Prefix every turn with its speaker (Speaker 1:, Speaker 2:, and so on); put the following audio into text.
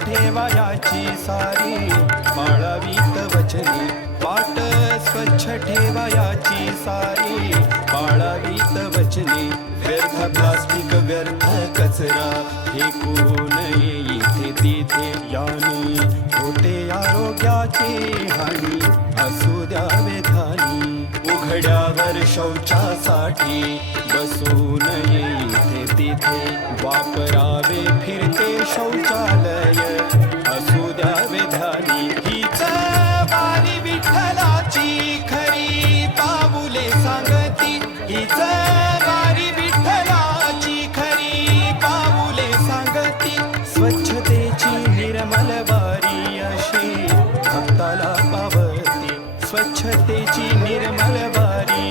Speaker 1: ठेवायाची सारी पाळावीत वाट स्वच्छ ठेवायाची सारी पाळावीत वचने व्यर्थ प्लास्टिक व्यर्थ कचरा हे नये इथे तिथे याने. होते आरोग्याचे हानी असू द्यावे धानी. उघड्यावर शौचासाठी बसू नये इथे तिथे. वापरावे फिरते शौचालय असू द्यावे धानी. हीच वारी मलबारी अशी भक्ताला पावती. स्वच्छतेची निर्मल बारी